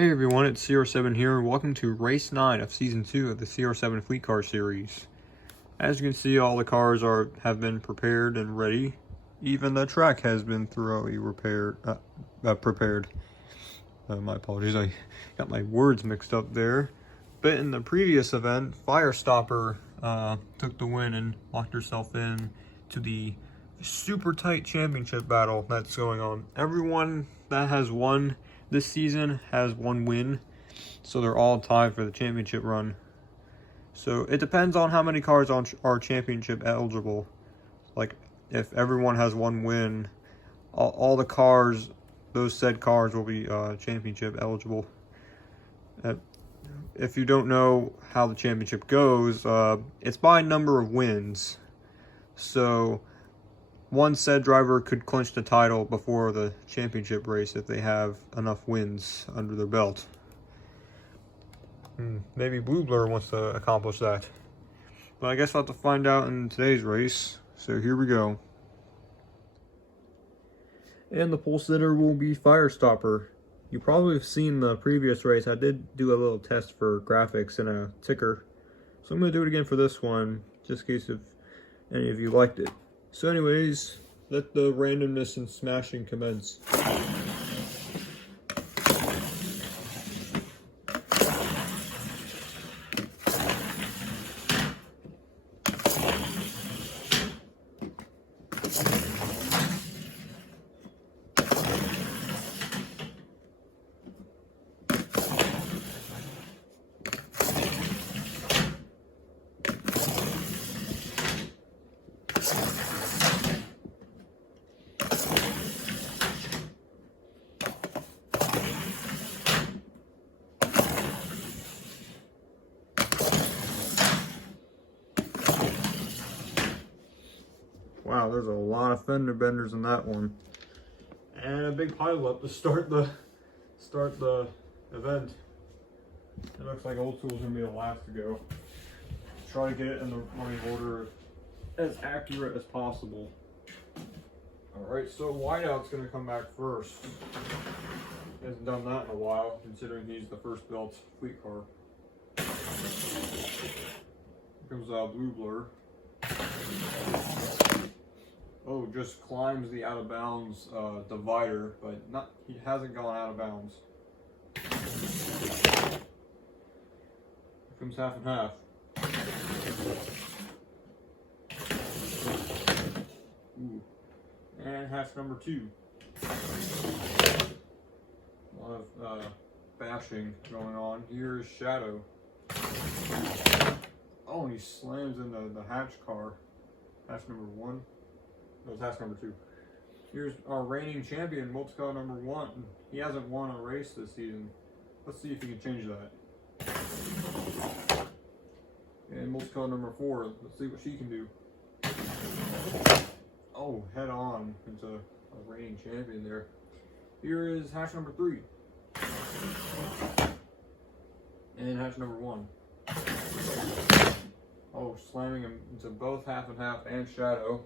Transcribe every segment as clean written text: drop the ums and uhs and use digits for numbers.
Hey everyone, it's CR7 here, and welcome to Race 9 of Season 2 of the CR7 Fleet Car Series. As you can see, all the cars have been prepared and ready. Even the track has been thoroughly prepared. My apologies, I got my words mixed up there. But in the previous event, Firestopper took the win and locked herself in to the super tight championship battle that's going on. Everyone that has won this season has one win, so they're all tied for the championship run. So it depends on how many cars are championship eligible. Like, if everyone has one win, all the cars, those said cars will be championship eligible. If you don't know how the championship goes, it's by number of wins. So one said driver could clinch the title before the championship race if they have enough wins under their belt. Maybe Blue Blur wants to accomplish that. But I guess we'll have to find out in today's race. So here we go. And the pole sitter will be Firestopper. You probably have seen the previous race. I did do a little test for graphics and a ticker. So I'm going to do it again for this one, just in case if any of you liked it. So anyways, let the randomness and smashing commence. Wow, there's a lot of fender benders in that one. And a big pileup to start the event. It looks like old school's gonna be the last to go. Try to get it in the running order as accurate as possible. Alright, so Whiteout's gonna come back first. He hasn't done that in a while, considering he's the first built fleet car. Here comes Blue Blur. Oh, just climbs the out of bounds divider, but he hasn't gone out of bounds. Here comes half and half. Ooh. And half number 2. A lot of bashing going on. Here's Shadow. Oh, and he slams into the hatch car. Hatch number 1. No, it's hatch number 2. Here's our reigning champion, multicolor number 1. He hasn't won a race this season. Let's see if he can change that. And multicolor number 4. Let's see what she can do. Oh, head on into a reigning champion there. Here is hatch number 3. And hatch number 1. Oh, slamming him into both half and half and Shadow.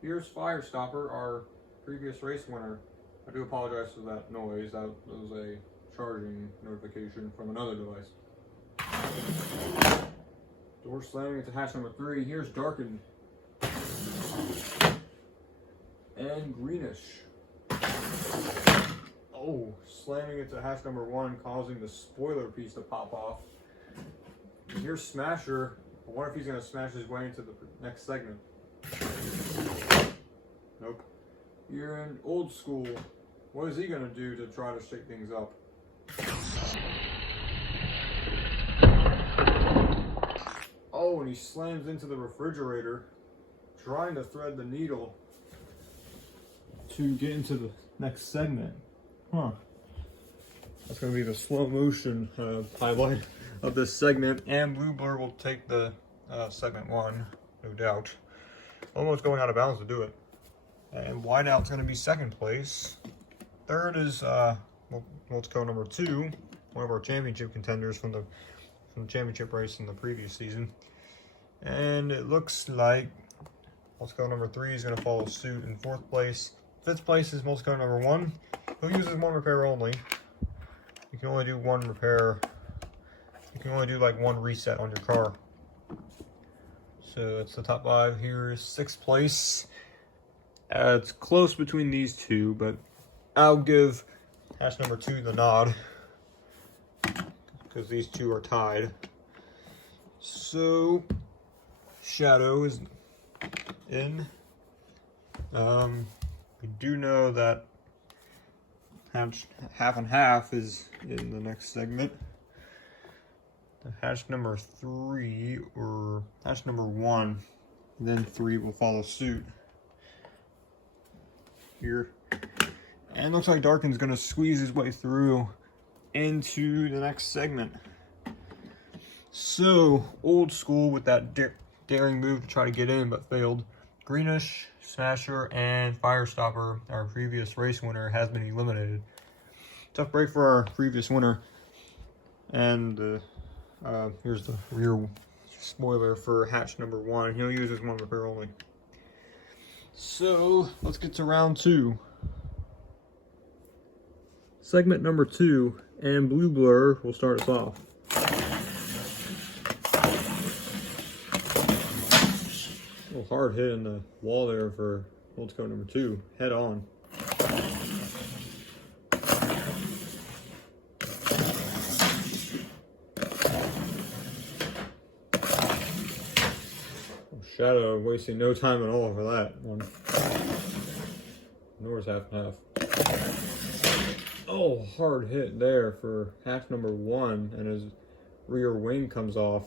Here's Firestopper, our previous race winner. I do apologize for that noise. That was a charging notification from another device. Door slamming into hatch number 3. Here's Darkened. And Greenish. Oh, slamming into hatch number 1, causing the spoiler piece to pop off. And here's Smasher. I wonder if he's going to smash his way into the next segment. Nope. You're in Old School. What is he going to do to try to shake things up? Oh, and he slams into the refrigerator, trying to thread the needle to get into the next segment. Huh. That's going to be the slow motion highlight of this segment, and Blue Blur will take the segment 1, no doubt. Almost going out of bounds to do it. And Whiteout's going to be second place. Third is multicolor number 2, one of our championship contenders from the championship race in the previous season. And it looks like multicolor number 3 is going to follow suit in 4th place. 5th place is multicolor number 1. He'll use his one repair only. you can only do one repair. You can only do like one reset on your car. So it's the top 5. Here is 6th place. It's close between these two, but I'll give hatch number 2 the nod because these two are tied. So Shadow is in. We do know that hatch half and half is in the next segment. The hatch number 3 or hatch number 1, then 3 will follow suit here. And looks like Darkin's gonna squeeze his way through into the next segment. So old school with that daring move to try to get in but failed. Greenish, Smasher, and Firestopper, our previous race winner, has been eliminated. Tough break for our previous winner. And here's the rear spoiler for hatch number 1. He'll use his 1 repair only. So let's get to round 2. Segment number 2, and Blue Blur will start us off. A little hard hit in the wall there for Old Code number 2, head on. Shadow wasting no time at all for that one. Nor's half and half. Oh, hard hit there for hatch number 1, and his rear wing comes off.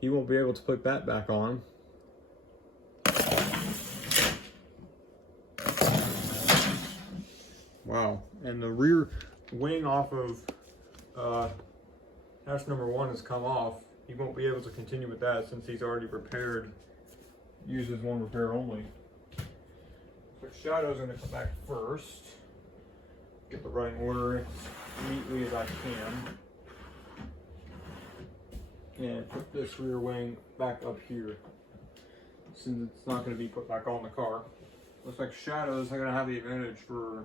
He won't be able to put that back on. Wow, and the rear wing off of hatch number 1 has come off. He won't be able to continue with that since he's already repaired. Uses 1 repair only. So Shadow's going to come back first. Get the running order as neatly as I can. And put this rear wing back up here, since it's not going to be put back on the car. Looks like Shadows are going to have the advantage for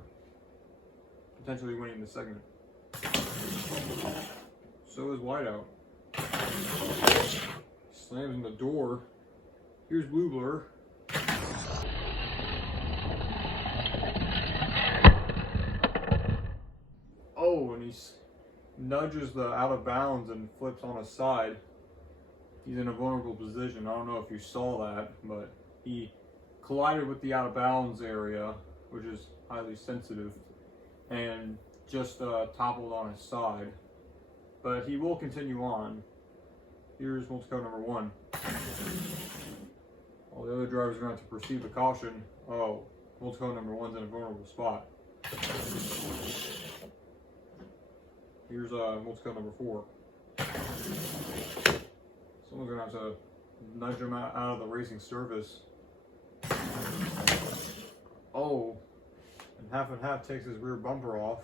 potentially winning the segment. So is Whiteout. Slams in the door. Here's Blue Blur. Oh, and he nudges the out of bounds and flips on his side. He's in a vulnerable position. I don't know if you saw that, but he collided with the out of bounds area, which is highly sensitive, and just toppled on his side. But he will continue on. Here's multi-code number 1. All the other drivers are going to have to proceed with caution. Oh, multi-code number 1's in a vulnerable spot. Here's multi-code number 4. Someone's going to have to nudge him out of the racing surface. Oh, and half takes his rear bumper off,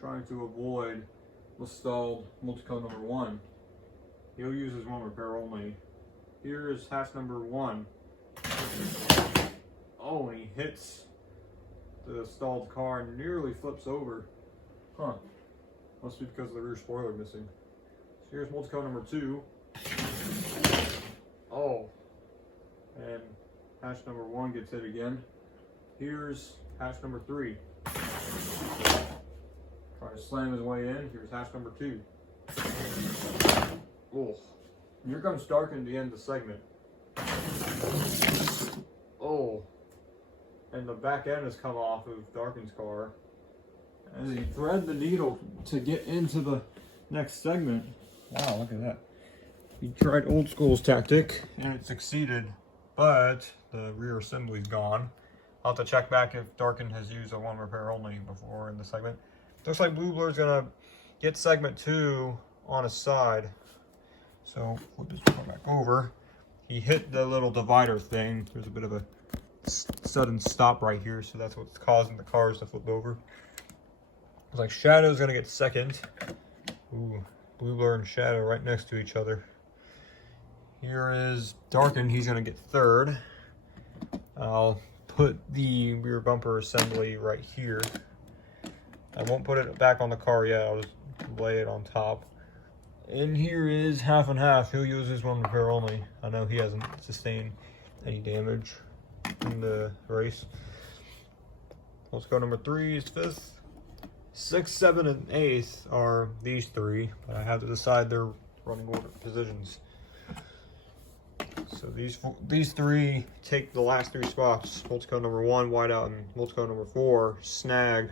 trying to avoid the stalled multi-code number 1. He'll use his 1 repair only. Here's hatch number 1. Oh, and he hits the stalled car and nearly flips over. Huh. Must be because of the rear spoiler missing. So here's multi-code number 2. Oh. And hatch number 1 gets hit again. Here's hatch number 3. Trying to slam his way in. Here's hatch number 2. Oh. And here comes Darkin to end the segment. Oh. And the back end has come off of Darkin's car. As he thread the needle to get into the next segment. Wow, look at that. He tried old school's tactic and it succeeded, but the rear assembly's gone. I'll have to check back if Darkin has used a 1 repair only before in the segment. Looks like Blue Blur's gonna get segment 2 on his side. So flip this car back over. He hit the little divider thing. There's a bit of a sudden stop right here, so that's what's causing the cars to flip over. Looks like Shadow's gonna get second. Ooh, Blue Blur and Shadow right next to each other. Here is Darkin, he's gonna get third. I'll put the rear bumper assembly right here. I won't put it back on the car yet. I'll just blade on top. And here is half and half. He'll use his one repair only. I know he hasn't sustained any damage in the race. Let's go number 3 is 5th. 6th, 7th, and 8th are these 3, but I have to decide their running order positions. So these 3 take the last 3 spots. Multico number 1, Whiteout, and Multico number 4 snag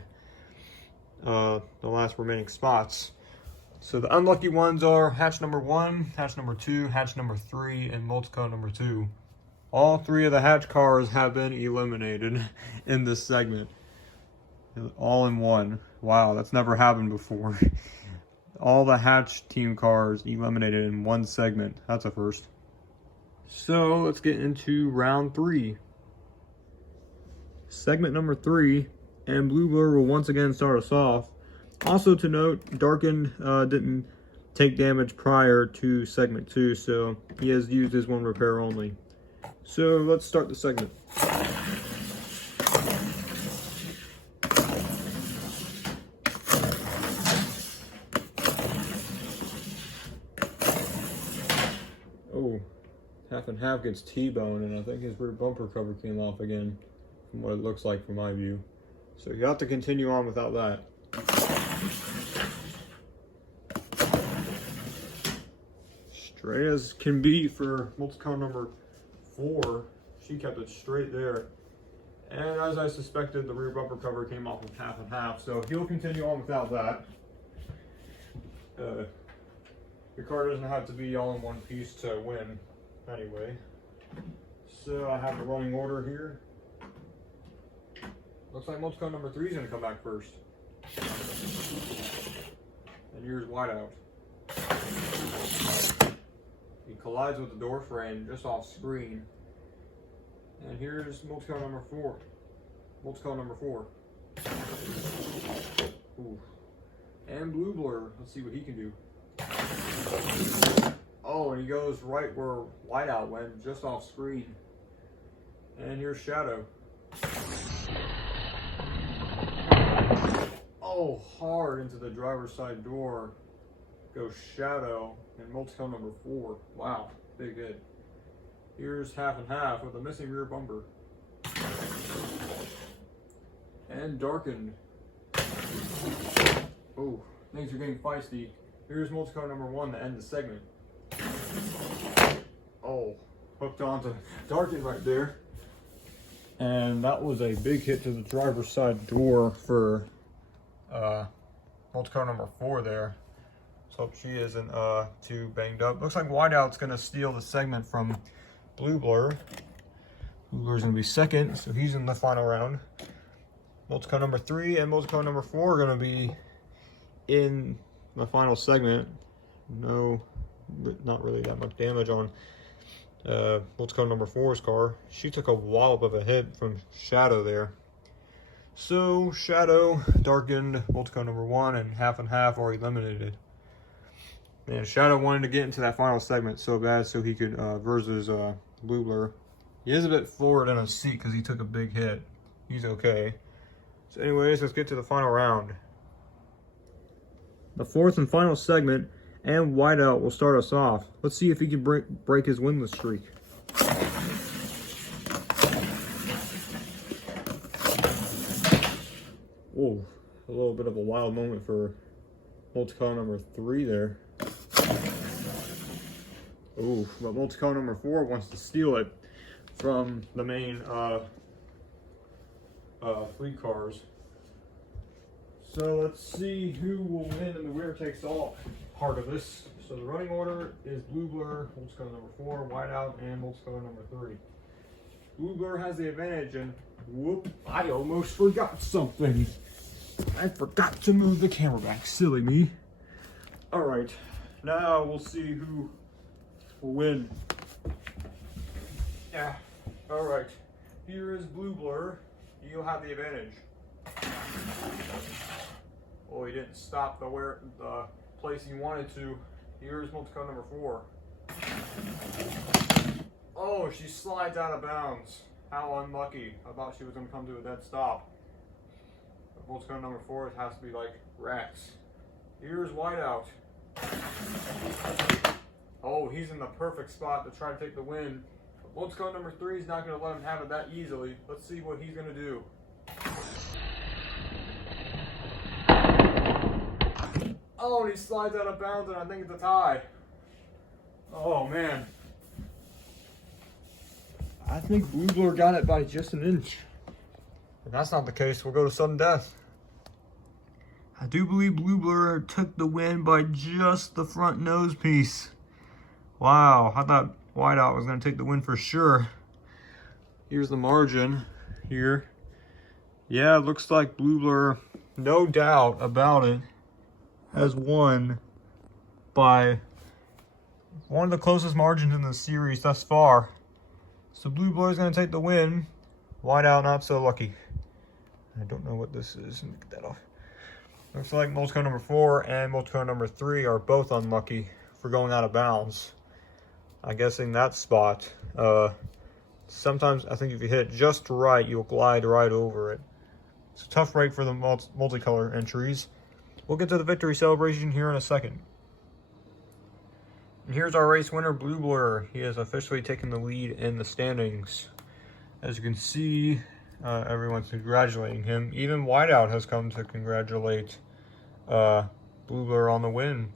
the last remaining spots. So the unlucky ones are hatch number 1, hatch number 2, hatch number 3, and Multico number 2. All 3 of the hatch cars have been eliminated in this segment. All in one. Wow, that's never happened before. All the hatch team cars eliminated in one segment. That's a first. So let's get into round 3. Segment number 3, and Blue Blur will once again start us off. Also to note, Darkened didn't take damage prior to segment 2, so he has used his one repair only. So let's start the segment. Oh, half and half gets T-boned, and I think his rear bumper cover came off again, from what it looks like from my view. So you have to continue on without that. Straight as can be for Multico number 4. She kept it straight there. And as I suspected, the rear bumper cover came off with half and half, so he'll continue on without that. Your car doesn't have to be all in one piece to win anyway. So I have the running order here. Looks like Multico number 3 is going to come back first. And here's Whiteout. He collides with the door frame just off screen. And here's Multico number 4. Multico number 4. Ooh. And Blue Blur. Let's see what he can do. Oh, and he goes right where Whiteout went, just off screen. And here's Shadow. Oh, hard into the driver's side door goes Shadow and Multico number 4. Wow, big hit. Here's half and half with a missing rear bumper. And Darkened. Oh, things are getting feisty. Here's Multico number 1 to end the segment. Oh, hooked onto Darkened right there. And that was a big hit to the driver's side door for Multico number 4 there. So hope she isn't too banged up. Looks like Whiteout's gonna steal the segment from Blue Blur. Blue Blur's gonna be second, so he's in the final round. Multico number 3 and Multico number 4 are gonna be in the final segment. No, not really that much damage on Multico number 4's car. She took a wallop of a hit from Shadow there. So Shadow, Darkened, Multico number 1, and half are eliminated. And Shadow wanted to get into that final segment so bad so he could versus Blue Blur. He is a bit forward in his seat because he took a big hit. He's okay. So anyways, let's get to the final round. The 4th and final segment, and Whiteout will start us off. Let's see if he can break his winless streak. Oh, a little bit of a wild moment for Multico number 3 there. Oh, but Multico number 4 wants to steal it from the main fleet cars. So let's see who will win in the winner takes all part of this. So the running order is Blue Blur, Multico number 4, Whiteout, and Multico number 3. Blue Blur has the advantage, and whoop, I almost forgot something. I forgot to move the camera back. Silly me. Alright, now we'll see who will win. Yeah, alright. Here is Blue Blur. You'll have the advantage. Oh, he didn't stop the place he wanted to. Here's Multico number 4. Oh, she slides out of bounds. How unlucky. I thought she was going to come to a dead stop. Multico number 4 has to be like Rex. Here's Whiteout. Oh, he's in the perfect spot to try to take the win. But Multi car number 3 is not going to let him have it that easily. Let's see what he's going to do. Oh, and he slides out of bounds, and I think it's a tie. Oh, man. I think Blue Blur got it by just an inch. If that's not the case, we'll go to sudden death. I do believe Blue Blur took the win by just the front nose piece. Wow, I thought Whiteout was going to take the win for sure. Here's the margin here. Yeah, it looks like Blue Blur, no doubt about it, has won by one of the closest margins in the series thus far. So Blue Blur is going to take the win. Whiteout not so lucky. I don't know what this is. Let me get that off. Looks like Multi car number 4 and Multi car number 3 are both unlucky for going out of bounds. I'm guessing that spot. Sometimes I think if you hit it just right, you'll glide right over it. It's a tough break for the multicolor entries. We'll get to the victory celebration here in a second. And here's our race winner, Blue Blur. He has officially taken the lead in the standings. As you can see, everyone's congratulating him. Even Whiteout has come to congratulate Blue Blur on the win.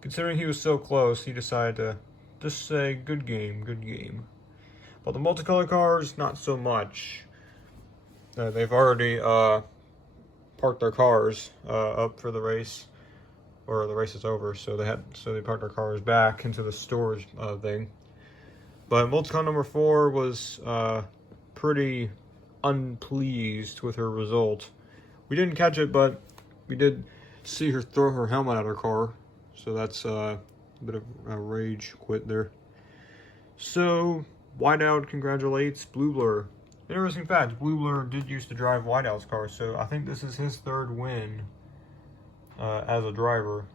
Considering he was so close, he decided to just say, good game, good game. But the multicolor cars, not so much. They've already parked their cars up for the race, or the race is over, so they parked their cars back into the storage thing. But multicolor number 4 was pretty unpleased with her result. We didn't catch it, but we did see her throw her helmet at her car, so that's a bit of a rage quit there. So Whiteout congratulates Blue Blur. Interesting fact, Blue Blur did used to drive Whiteout's car, so I think this is his 3rd win as a driver.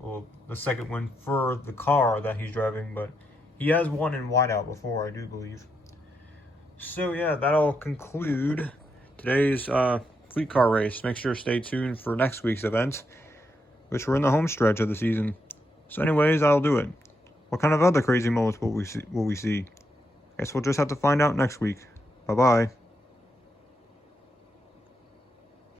Well, the 2nd win for the car that he's driving, but he has won in Whiteout before, I do believe. So yeah, that'll conclude today's fleet car race. Make sure to stay tuned for next week's event, which we're in the home stretch of the season. So anyways, I'll do it. What kind of other crazy moments will we see? Guess we'll just have to find out next week. Bye-bye.